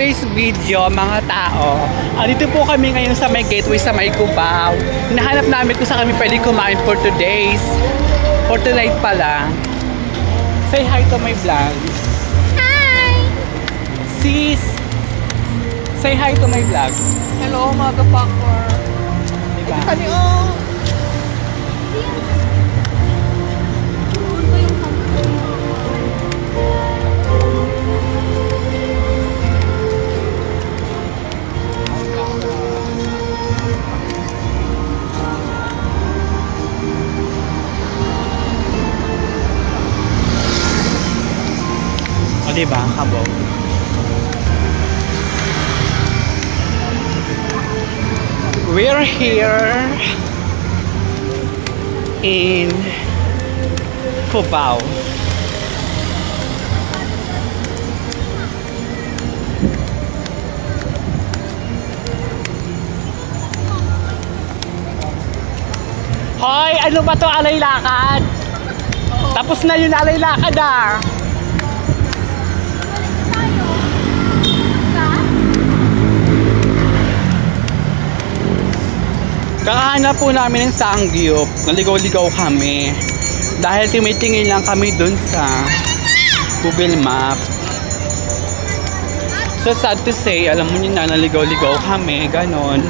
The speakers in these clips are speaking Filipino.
Today's video, mga tao. Dito po kami ngayon sa may gateway sa may Cubao. Hinahanap namin kung saan kami pwede kumain for tonight pala. Say hi to my vlog. Hi! Sis! Say hi to my vlog. Hello, motherfucker. Diba? O diba, kabaw? We're here in Cubao. Hoy! Ano ba to, alay lakad? Tapos na yun, alay lakad ah! Kakahanap po namin ng Sangyup. Naligaw-ligaw kami. Dahil tumitingin lang kami dun sa Google Map. So sad to say, alam mo nyo na, naligaw-ligaw kami. Ganon.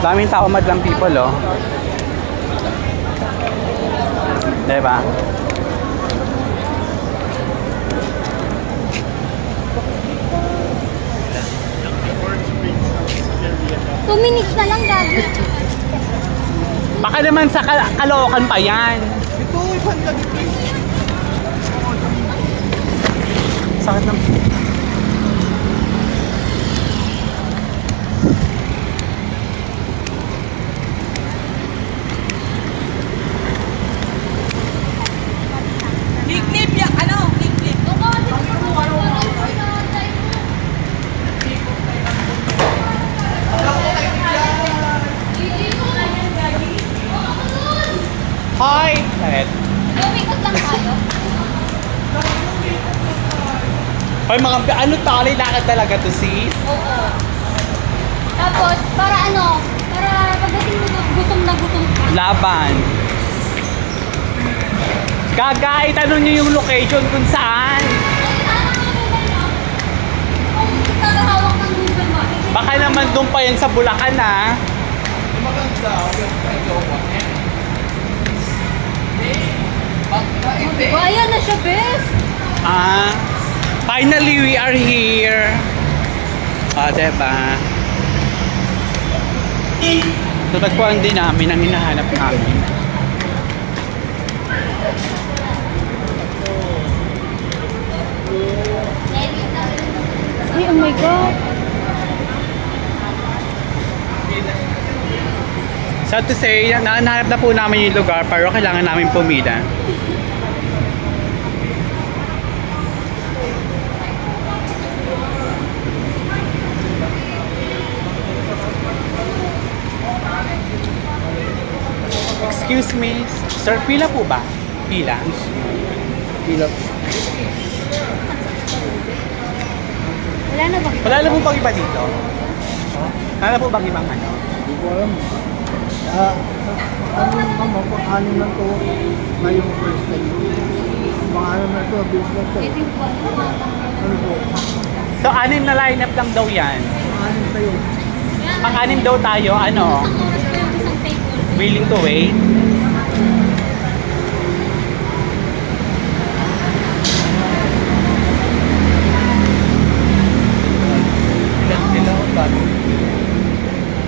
Daming tao, madlang people, oh. Diba? 2 minutes na lang, Gabi. Baka naman sa Caloocan pa yan. Ito, ibang lagi. Sakit ng... Clip ya, ano? Clip. Hi! Sakit. Lumikot lang tayo. Hoy, mga... Ano tali lakad talaga to, sis? Oo. Tapos, para ano? Para pagdating mo gutom na gutom ka. Laban. Gaga, itanong nyo yung location kung saan. Kung gusto na hawak ng Google Map. Baka naman doon pa yan sa Bulacan, ha? Maganda. Oh, ayan na siya, bes. Finally, we are here. Diba? Tutagpuan din namin ang hinahanap namin. Ay, oh my God. Sad to say, nahanap na po namin yung lugar pero kailangan namin pumila. Excuse me, sir, pila po ba? Pila? Pila. Wala na ba? Wala na po bang iba dito? Wala na po bang ibang ano? Hindi ko alam. Pang-anim lang to ngayong first time. Pang-anim lang to, business to. Ito yung Ano po? So, 6 na lineup lang daw yan. Pang-anim tayo. Pang-6 daw tayo, ano? isang oras pa yung isang table. Willing to wait?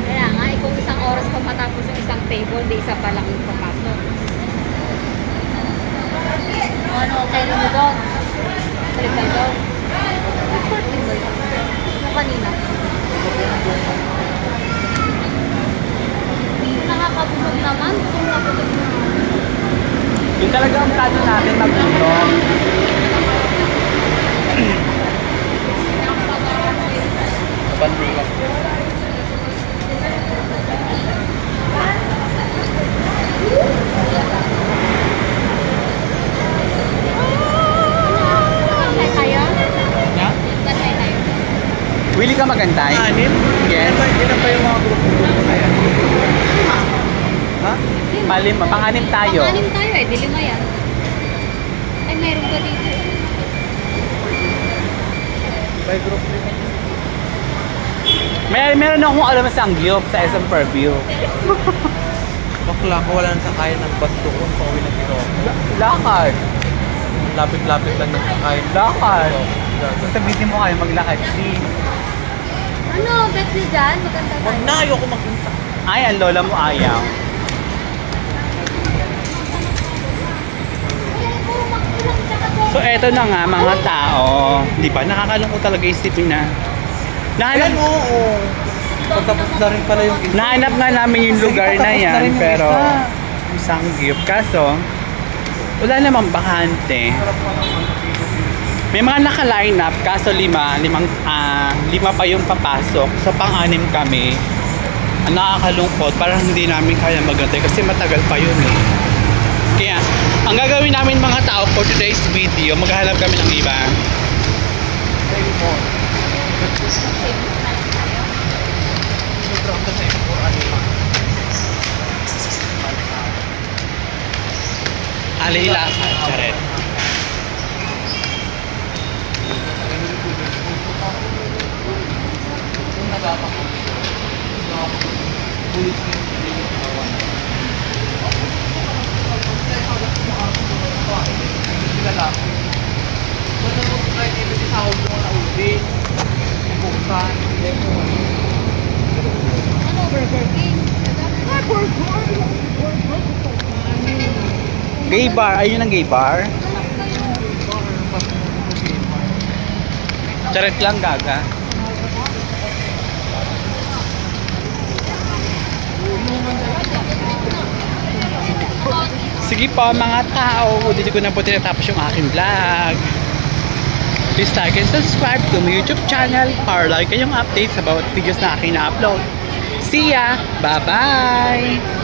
Kaya nga, kung isang oras pa matapos yung isang table, di isa pa lang yung papasok. Ano, okay rin mo doon? Balik tayo doon. Report din ba yun? Yung kanina. Nakakabusog naman. Kung nakabusog naman. Yung talaga ang plano natin mag-inom. Bandila. maganda? Anim? Yes. Ilan ba yung mga grupo na yan? Ha? Palima, pang-anim tayo. Pang-anim tayo eh, di 5 yan. Ay, mayroon ba dito? By group din. Meron akong alam sa Sangyup sa SM Purview. Bakla ko, wala nang sakayan ng bus doon. Pauwi na dito. Lakad. Lapit-lapit lang ng sakayan. Lakad. Kung sabihin mo kayo maglakad, sis. Ano, bet niyo dyan? Maganda Huwag tayo. na, ayoko magpunta. Ay, ang lola mo ayaw. So, eto na nga mga tao. Di ba? Nakakalungkot talaga isipin na. Ayan, Nahanap, oo. Pagtapos na rin pala yung isa. nahanap nga namin yung lugar na Patapos na yan. rin yung Pero, isa. isang gift. Kaso, wala namang bakante. May mga naka-line up. Kaso lima pa yung papasok. So, pang-anim kami. Ang nakakalungkot. Parang hindi namin kaya magantay. Kasi matagal pa yun eh. Kaya, ang gagawin namin mga tao for today's video, maghahanap kami ng iba. Alila, charet. Ano, Burger King? Gay bar, ayun ang gay bar. Charet lang gaga. Sige po mga tao, dito ko na po tinatapos yung aking vlog. Please like and subscribe to my YouTube channel para like kayong updates about videos na aking na-upload. See ya! Bye-bye!